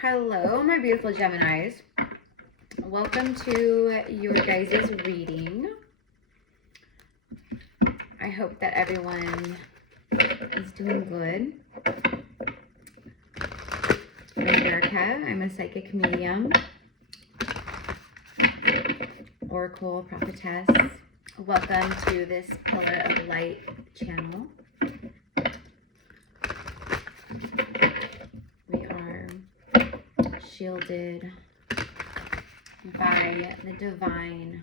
Hello, my beautiful Geminis. Welcome to your guys' reading. I hope that everyone is doing good. I'm Erica. I'm a psychic medium, oracle prophetess. Welcome to this Pillar of Light channel. We are shielded by the divine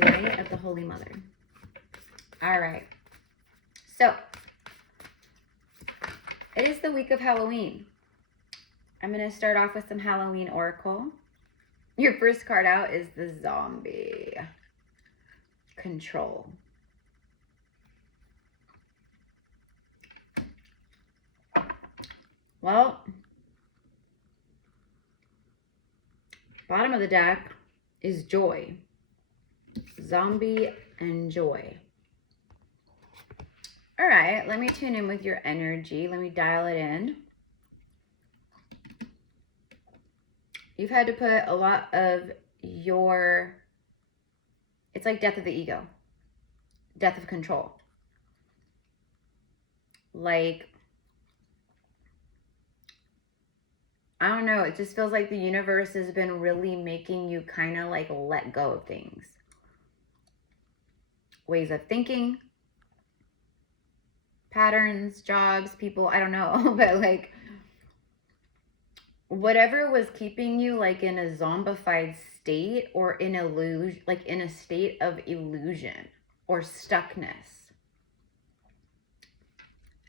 light of the Holy Mother. All right. So, it is the week of Halloween. I'm going to start off with some Halloween oracle. Your first card out is the Zombie. Control. Well, bottom of the deck is Joy. Zombie and Joy. All right, let me tune in with your energy. Let me dial it in. You've had to put a lot of your, it's like death of the ego, death of control. Like, I don't know, it just feels like the universe has been really making you kind of like let go of things. Ways of thinking, patterns, jobs, people, I don't know, but like whatever was keeping you like in a zombified state or in illusion, like in a state of illusion or stuckness.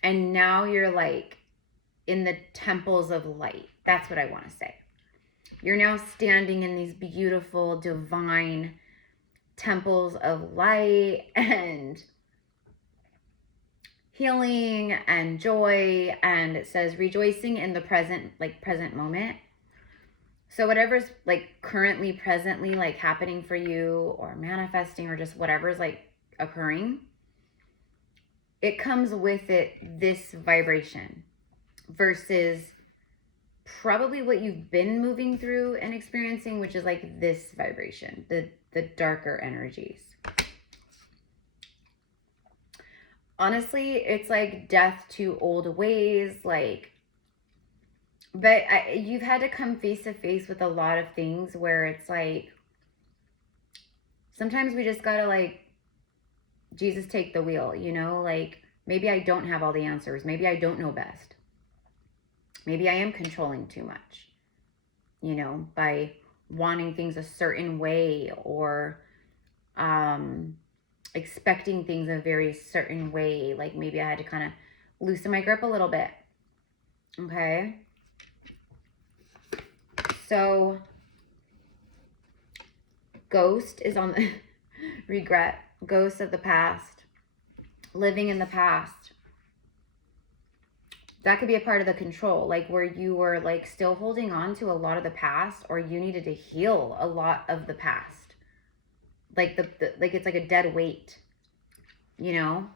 And now you're like in the temples of light. That's what I want to say. You're now standing in these beautiful, divine temples of light and healing and joy. And it says rejoicing in the present, like present moment. So whatever's like currently, presently like happening for you or manifesting or just whatever's like occurring, it comes with it this vibration versus probably what you've been moving through and experiencing, which is like this vibration, the darker energies. Honestly, it's like death to old ways, like, but you've had to come face to face with a lot of things where it's like, sometimes we just gotta like, Jesus take the wheel, you know, like maybe I don't have all the answers. Maybe I don't know best. Maybe I am controlling too much, you know, by wanting things a certain way or expecting things a very certain way. Like maybe I had to kind of loosen my grip a little bit. Okay. So ghost is on the regret, ghost of the past, living in the past. That could be a part of the control, like where you were like still holding on to a lot of the past, or you needed to heal a lot of the past. Like like it's like a dead weight, you know?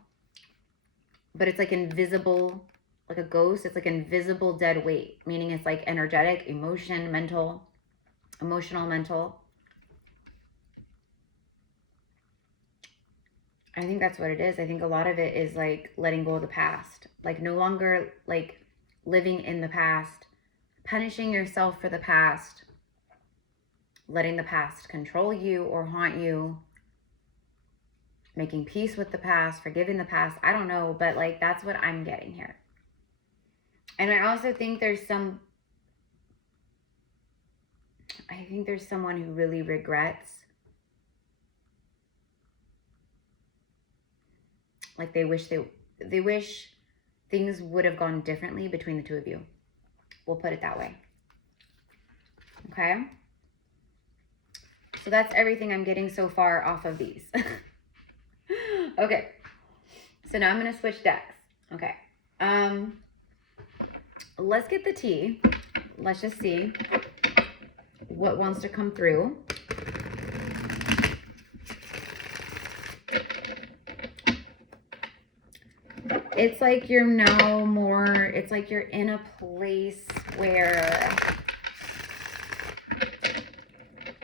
But it's like invisible, like a ghost. It's like invisible dead weight, meaning it's like energetic, emotional, mental. I think that's what it is. I think a lot of it is like letting go of the past, like no longer like living in the past, punishing yourself for the past, letting the past control you or haunt you, making peace with the past, forgiving the past. I don't know, but like that's what I'm getting here. And I also think there's someone who really regrets. Like they wish things would have gone differently between the two of you. We'll put it that way. Okay? So that's everything I'm getting so far off of these. Okay. So now I'm going to switch decks. Okay. Let's get the tea. Let's just see what wants to come through. It's like you're now more, it's like you're in a place where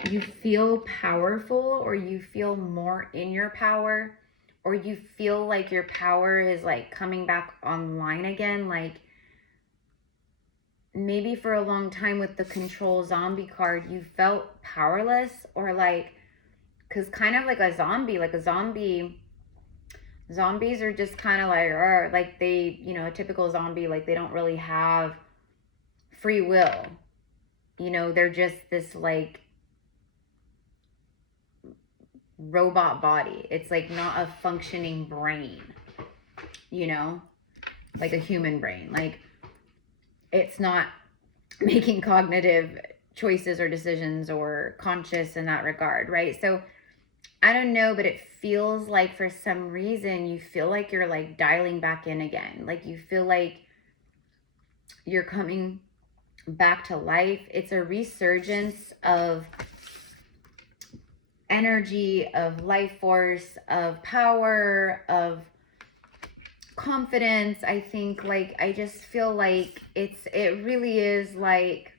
you feel powerful, or you feel more in your power, or you feel like your power is like coming back online again. Like maybe for a long time with the control zombie card, you felt powerless, or like, because kind of like a zombie, zombies are just kind of like they, you know, a typical zombie, like they don't really have free will. You know, they're just this like robot body. It's like not a functioning brain, you know, like a human brain. Like it's not making cognitive choices or decisions or conscious in that regard, right? So I don't know, but it feels like for some reason you feel like you're like dialing back in again. Like you feel like you're coming back to life. It's a resurgence of energy, of life force, of power, of confidence. I think like, I just feel like it really is like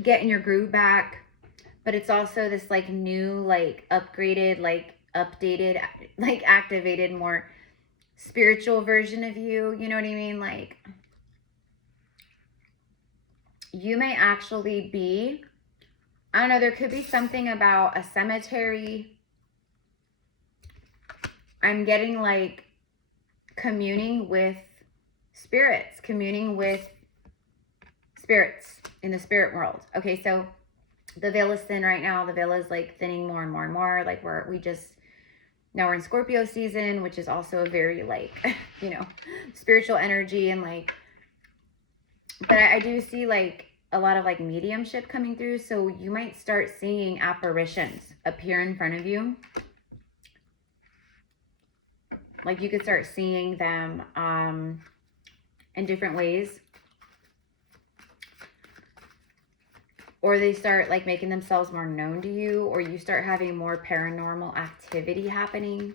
getting your groove back, but it's also this like new, like upgraded, like updated, like activated, more spiritual version of you. You know what I mean? Like you may actually be, I don't know, there could be something about a cemetery. I'm getting like communing with spirits, communing with spirits in the spirit world. Okay, so the veil is thin right now. The veil is like thinning more and more and more. Like now we're in Scorpio season, which is also a very like, you know, spiritual energy. And like, but I do see like a lot of like mediumship coming through. So you might start seeing apparitions appear in front of you. Like you could start seeing them in different ways. Or they start like making themselves more known to you, or you start having more paranormal activity happening.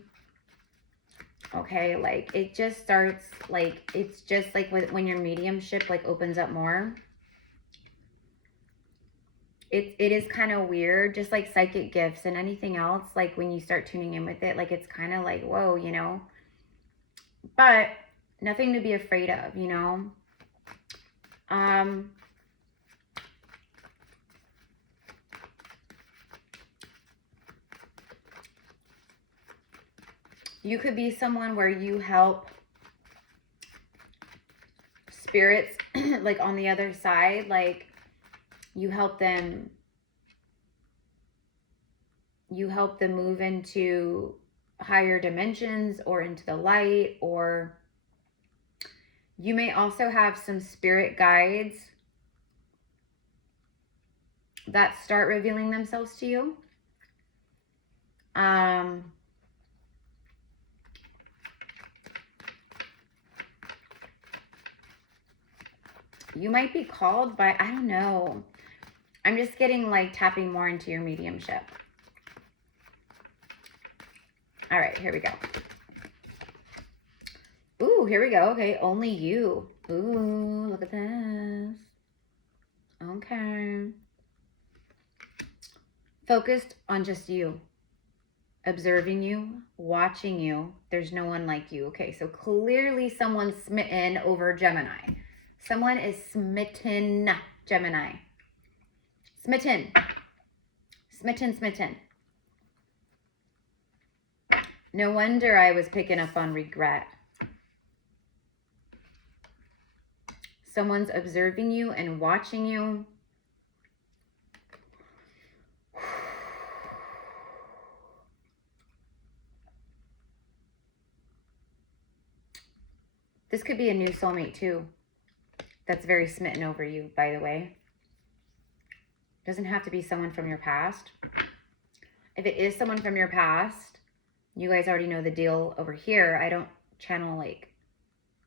Okay, like it just starts like, it's just like when your mediumship like opens up more. It is kind of weird, just like psychic gifts and anything else. Like when you start tuning in with it, like it's kind of like, whoa, you know, but nothing to be afraid of, you know. You could be someone where you help spirits like on the other side, like you help them move into higher dimensions or into the light. Or you may also have some spirit guides that start revealing themselves to you. You might be called by, I don't know. I'm just getting like tapping more into your mediumship. All right, here we go. Ooh, here we go. Okay, only you. Ooh, look at this. Okay. Focused on just you. Observing you, watching you. There's no one like you. Okay, so clearly someone's smitten over Gemini. Someone is smitten, Gemini. Smitten. Smitten, smitten. No wonder I was picking up on regret. Someone's observing you and watching you. This could be a new soulmate too. That's very smitten over you, by the way. Doesn't have to be someone from your past. If it is someone from your past, you guys already know the deal over here. I don't channel like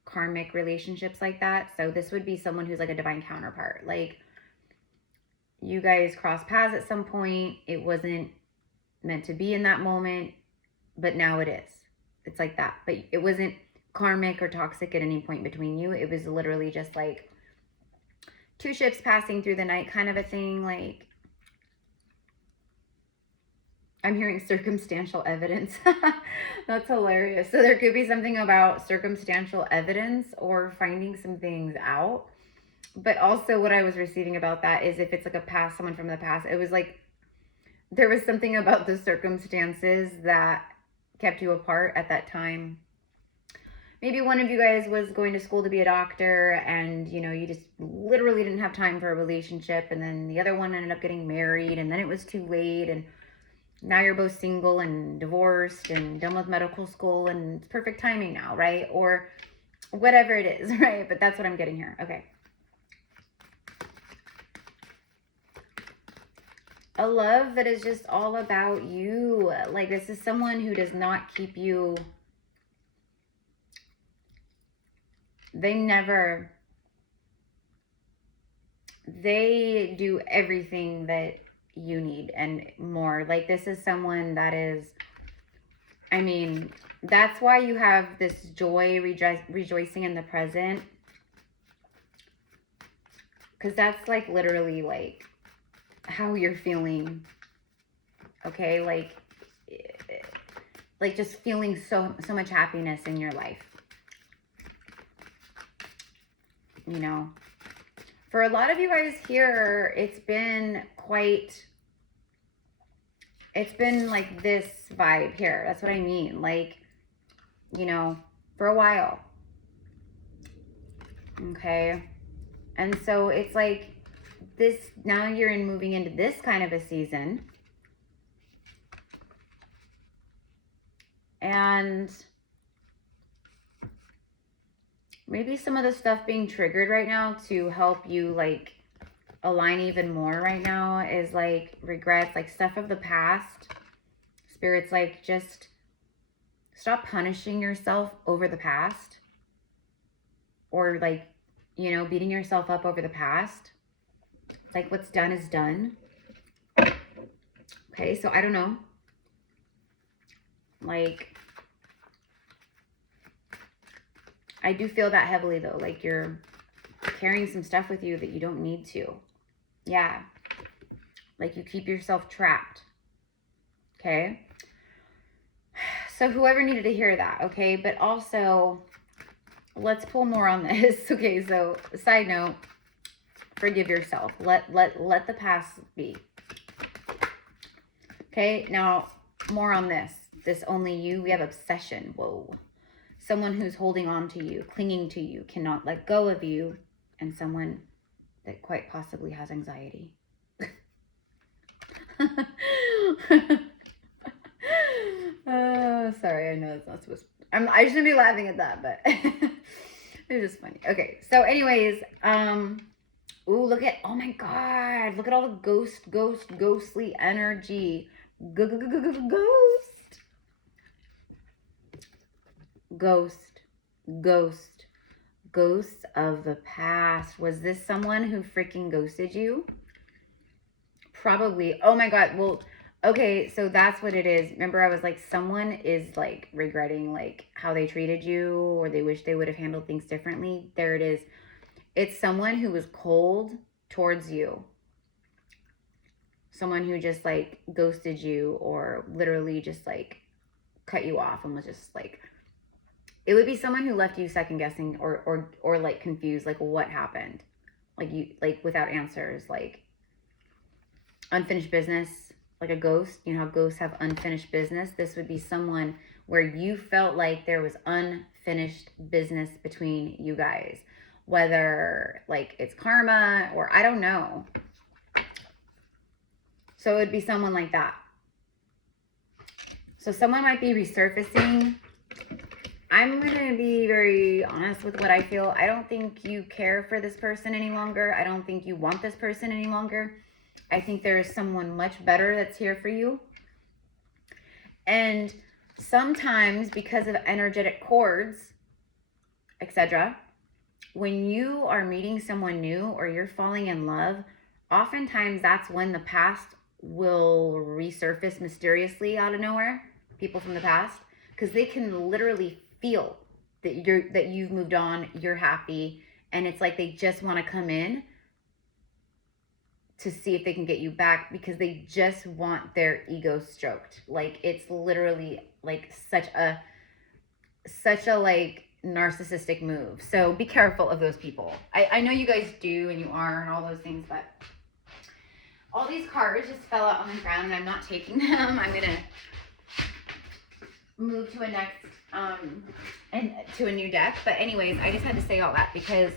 karmic relationships like that. So this would be someone who's like a divine counterpart. Like you guys cross paths at some point. It wasn't meant to be in that moment, but now it is. It's like that. But it wasn't karmic or toxic at any point between you. It was literally just like two ships passing through the night kind of a thing. Like, I'm hearing circumstantial evidence. That's hilarious. So there could be something about circumstantial evidence or finding some things out. But also what I was receiving about that is if it's like a past, someone from the past, it was like there was something about the circumstances that kept you apart at that time. Maybe one of you guys was going to school to be a doctor and, you know, you just literally didn't have time for a relationship. And then the other one ended up getting married and then it was too late. And now you're both single and divorced and done with medical school and it's perfect timing now, right? Or whatever it is, right? But that's what I'm getting here. Okay. A love that is just all about you. Like, this is someone who does not keep you. They do everything that you need and more. Like, this is someone that is, I mean, that's why you have this joy, rejoicing in the present. Because that's like literally like how you're feeling. Okay, like just feeling so much happiness in your life. You know, for a lot of you guys here, it's been like this vibe here. That's what I mean. Like, you know, for a while. Okay. And so it's like this, now you're moving into this kind of a season. And maybe some of the stuff being triggered right now to help you like align even more right now is like regrets, like stuff of the past. Spirit's like, just stop punishing yourself over the past, or like, you know, beating yourself up over the past. Like, what's done is done. Okay, so I don't know. Like, I do feel that heavily though. Like, you're carrying some stuff with you that you don't need to. Yeah. Like, you keep yourself trapped. Okay. So whoever needed to hear that, okay? But also, let's pull more on this. Okay, so side note, forgive yourself. Let the past be. Okay, now more on this. This only you. We have obsession. Whoa. Someone who's holding on to you, clinging to you, cannot let go of you, and someone that quite possibly has anxiety. Oh, sorry, I know it's not supposed to. I shouldn't be laughing at that, but it's just funny. Okay, so anyways, ooh, look at, oh my God, look at all the ghostly energy. Ghosts of the past. Was this someone who freaking ghosted you? Probably. Oh my God. Well, okay, so that's what it is. Remember, I was like, someone is like regretting like how they treated you, or they wish they would have handled things differently. There it is. It's someone who was cold towards you. Someone who just like ghosted you, or literally just like cut you off and was just like, it would be someone who left you second guessing or like confused, like what happened? Like you, like without answers, like unfinished business, like a ghost. You know how ghosts have unfinished business? This would be someone where you felt like there was unfinished business between you guys. Whether like it's karma or I don't know. So it would be someone like that. So someone might be resurfacing. I'm going to be very honest with what I feel. I don't think you care for this person any longer. I don't think you want this person any longer. I think there is someone much better that's here for you. And sometimes because of energetic cords, etc., when you are meeting someone new or you're falling in love, oftentimes that's when the past will resurface mysteriously out of nowhere. People from the past, because they can literally feel that you've moved on, you're happy, and it's like they just want to come in to see if they can get you back because they just want their ego stroked. Like, it's literally like such a like narcissistic move. So be careful of those people. I know you guys do, and you are, and all those things, but all these cards just fell out on the ground, and I'm not taking them. I'm gonna move to a next and to a new deck. But anyways, I just had to say all that because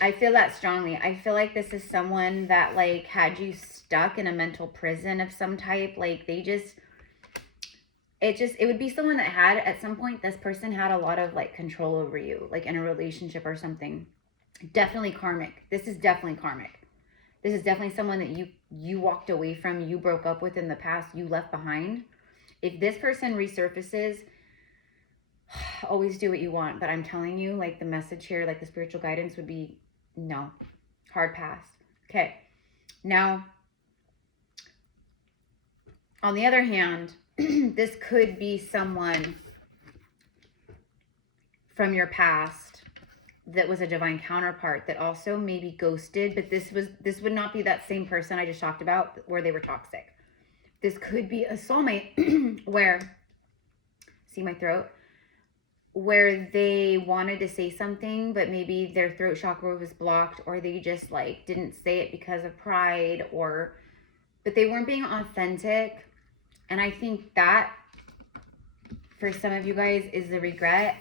I feel that strongly. I feel like this is someone that like had you stuck in a mental prison of some type. Like it would be someone that had, at some point, this person had a lot of like control over you, like in a relationship or something. Definitely karmic. This is definitely karmic. This is definitely someone that you walked away from, you broke up with in the past, you left behind. If this person resurfaces, always do what you want. But I'm telling you, like, the message here, like the spiritual guidance would be no. Hard pass. Okay. Now, on the other hand, this could be someone from your past that was a divine counterpart that also maybe ghosted, but this would not be that same person I just talked about where they were toxic. This could be a soulmate where, see my throat, where they wanted to say something, but maybe their throat chakra was blocked, or they just like didn't say it because of pride, but they weren't being authentic. And I think that for some of you guys is the regret.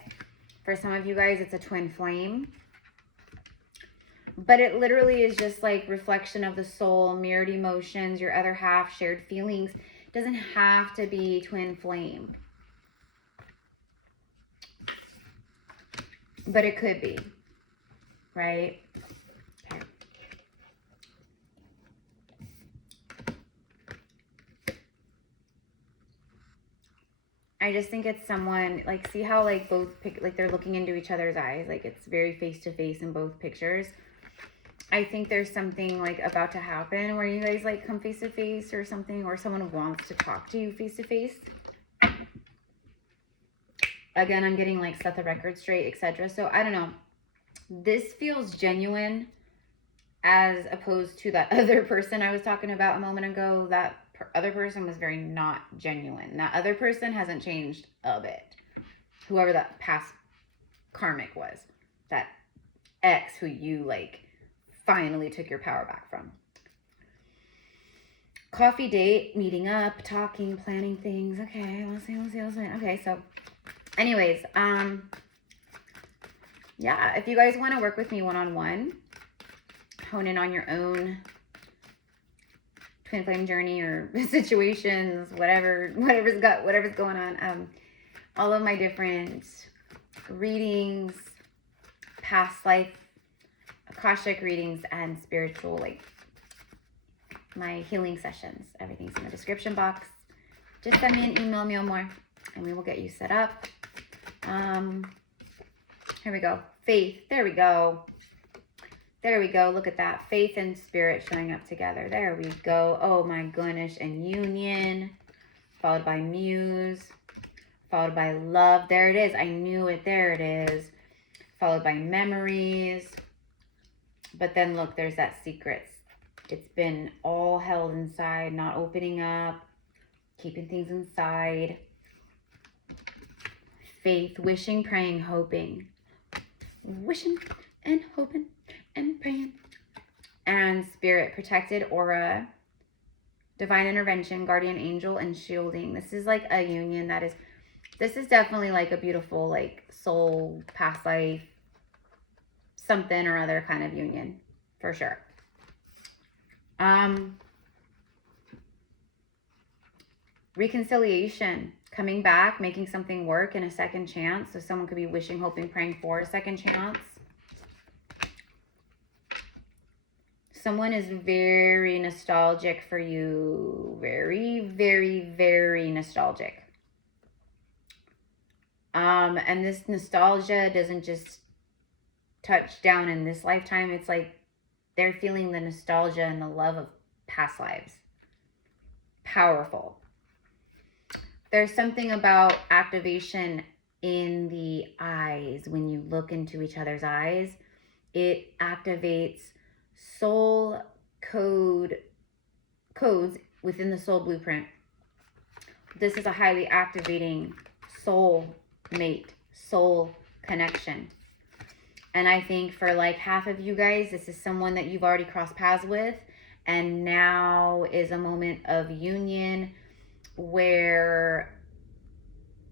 For some of you guys, it's a twin flame. But it literally is just like reflection of the soul, mirrored emotions, your other half, shared feelings. It doesn't have to be twin flame. But it could be, right? Okay. I just think it's someone, like, see how like both, like they're looking into each other's eyes. Like it's very face to face in both pictures. I think there's something like about to happen where you guys like come face to face or something, or someone wants to talk to you face to face. Again, I'm getting like set the record straight, etc. So I don't know. This feels genuine as opposed to that other person I was talking about a moment ago. That other person was very not genuine. That other person hasn't changed a bit. Whoever that past karmic was. That ex who you like finally took your power back from. Coffee date, meeting up, talking, planning things. Okay, let's see. Okay, so anyways, yeah, if you guys want to work with me one-on-one, hone in on your own twin flame journey or situations, whatever's going on, all of my different readings, past life, Akashic readings, and spiritual, like my healing sessions, everything's in the description box. Just send me an email, more, and we will get you set up. Here we go. Faith. There we go. Look at that. Faith and spirit showing up together. There we go. Oh my goodness. And union, followed by muse, followed by love. There it is. I knew it. There it is. Followed by memories. But then look, there's that secrets. It's been all held inside, not opening up, keeping things inside. Faith, wishing, praying, hoping. Wishing and hoping and praying. And spirit, protected aura, divine intervention, guardian angel, and shielding. This is like a union this is definitely like a beautiful, like soul, past life, something or other kind of union, for sure. Reconciliation, coming back, making something work, and a second chance. So someone could be wishing, hoping, praying for a second chance. Someone is very nostalgic for you. Very, very, very nostalgic. And this nostalgia doesn't just touch down in this lifetime. It's like they're feeling the nostalgia and the love of past lives. Powerful. There's something about activation in the eyes. When you look into each other's eyes, it activates soul codes within the soul blueprint. This is a highly activating soul mate, soul connection. And I think for like half of you guys, this is someone that you've already crossed paths with, and now is a moment of union where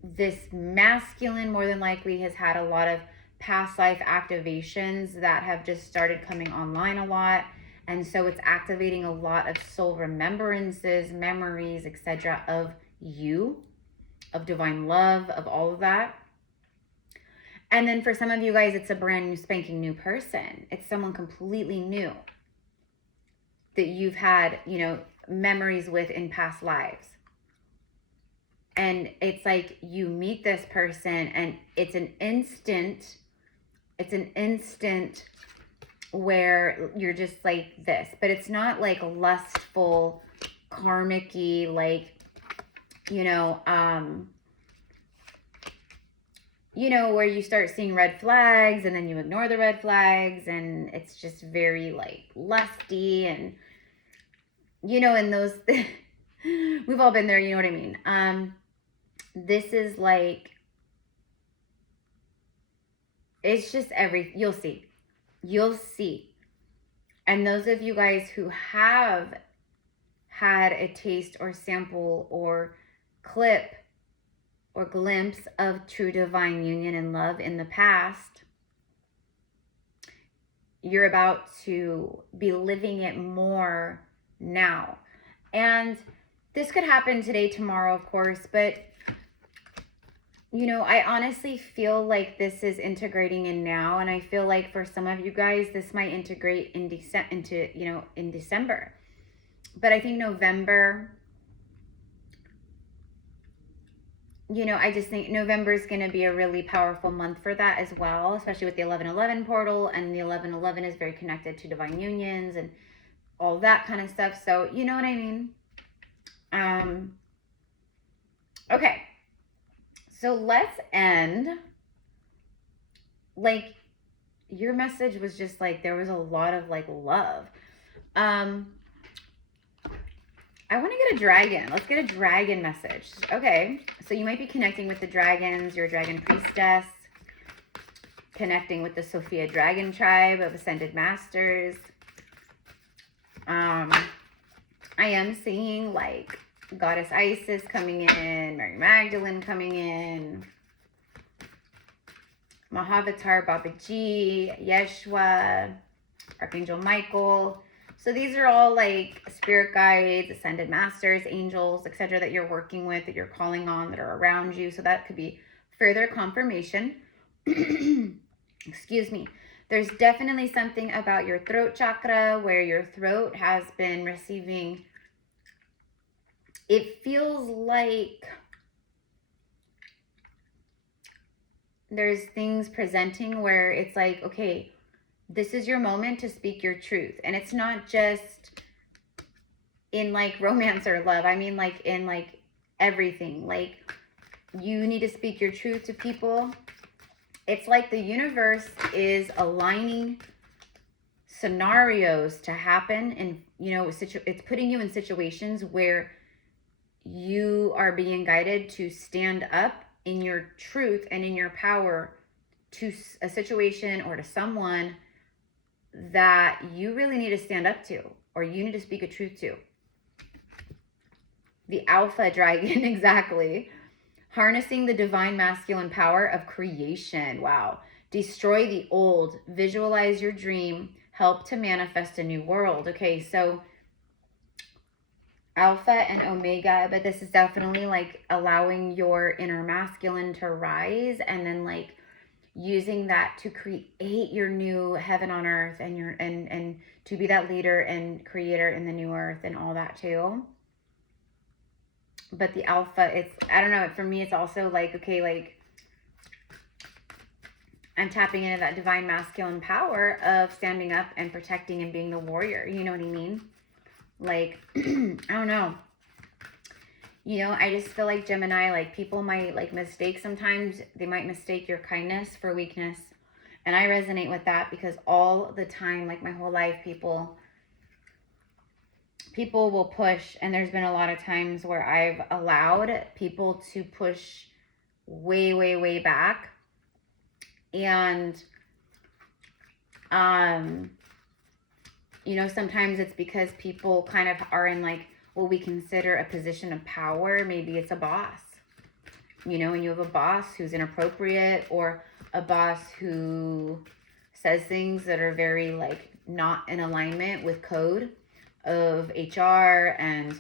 this masculine more than likely has had a lot of past life activations that have just started coming online a lot. And so it's activating a lot of soul remembrances, memories, etc. of you, of divine love, of all of that. And then for some of you guys, it's a brand new spanking new person. It's someone completely new that you've had, you know, memories with in past lives. And it's like you meet this person and it's an instant where you're just like this. But it's not like lustful, karmic-y, like, where you start seeing red flags and then you ignore the red flags, and it's just very like lusty, and and those we've all been there, you know what I mean. This is like, it's just you'll see. And those of you guys who have had a taste or sample or clip or glimpse of true divine union and love in the past, you're about to be living it more now. And this could happen today, tomorrow, of course, but I honestly feel like this is integrating in now, and I feel like for some of you guys, this might integrate in December. But I think November, I just think November is going to be a really powerful month for that as well, especially with the 11/11 portal, and the 11/11 is very connected to divine unions and all that kind of stuff. So, you know what I mean? Okay. So let's end. Like, your message was just like, there was a lot of like love. I want to get a dragon. Let's get a dragon message. Okay. So you might be connecting with the dragons. You're a dragon priestess. Connecting with the Sophia Dragon tribe of Ascended Masters. I am seeing like Goddess Isis coming in, Mary Magdalene coming in, Mahavatar, Babaji, Yeshua, Archangel Michael. So these are all like spirit guides, ascended masters, angels, etc. that you're working with, that you're calling on, that are around you. So that could be further confirmation. Excuse me. There's definitely something about your throat chakra where your throat has been receiving, it feels like there's things presenting where it's like, okay, this is your moment to speak your truth. And it's not just in like romance or love. I mean like in like everything. Like, you need to speak your truth to people. It's like the universe is aligning scenarios to happen, and it's putting you in situations where you are being guided to stand up in your truth and in your power to a situation or to someone that you really need to stand up to, or you need to speak a truth to. The alpha dragon, exactly. Harnessing the divine masculine power of creation. Wow. Destroy the old. Visualize your dream. Help to manifest a new world. Okay, so Alpha and Omega, but this is definitely like allowing your inner masculine to rise, and then like using that to create your new heaven on earth, and and to be that leader and creator in the new earth and all that too. But the alpha, it's, I don't know, for me it's also like, okay, like I'm tapping into that divine masculine power of standing up and protecting and being the warrior. You know what I mean? Like, I don't know. You know, I just feel like Gemini, like people might like mistake sometimes. They might mistake your kindness for weakness. And I resonate with that because all the time, like my whole life, people will push. And there's been a lot of times where I've allowed people to push way, way, way back. And, you know, sometimes it's because people kind of are in like what we consider a position of power. Maybe it's a boss, you know, and you have a boss who's inappropriate, or a boss who says things that are very like not in alignment with code of HR. And,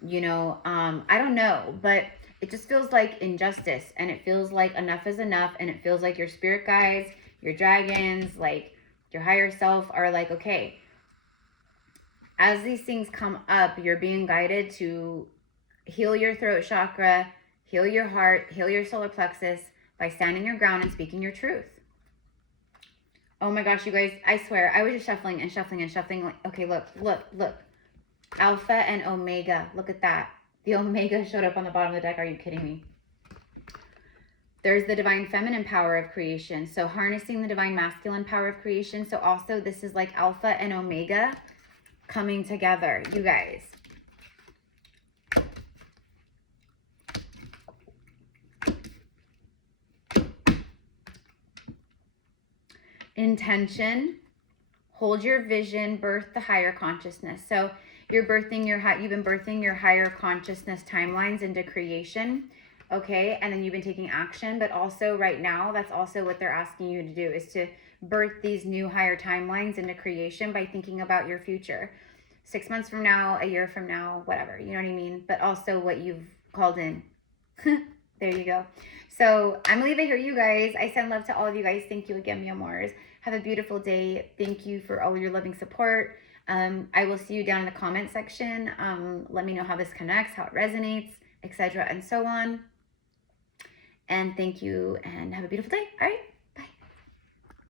you know, I don't know, but it just feels like injustice, and it feels like enough is enough. And it feels like your spirit guides, your dragons, like your higher self are like, okay, as these things come up, you're being guided to heal your throat chakra, heal your heart, heal your solar plexus by standing your ground and speaking your truth. Oh my gosh, you guys, I swear, I was just shuffling and shuffling and shuffling. Like, okay, look. Alpha and Omega. Look at that. The Omega showed up on the bottom of the deck. Are you kidding me? There's the divine feminine power of creation. So harnessing the divine masculine power of creation. So also this is like Alpha and Omega coming together, you guys. Intention, hold your vision, birth the higher consciousness. So you've been birthing your higher consciousness timelines into creation, okay? And then you've been taking action, but also right now, that's also what they're asking you to do, is to birth these new higher timelines into creation by thinking about your future. 6 months from now, a year from now, whatever, you know what I mean? But also what you've called in. There you go. So I'm gonna leave it here, you guys. I send love to all of you guys. Thank you again, mi amores. Have a beautiful day. Thank you for all your loving support. I will see you down in the comment section. Let me know how this connects, how it resonates, etc. and so on. And thank you, and have a beautiful day. All right.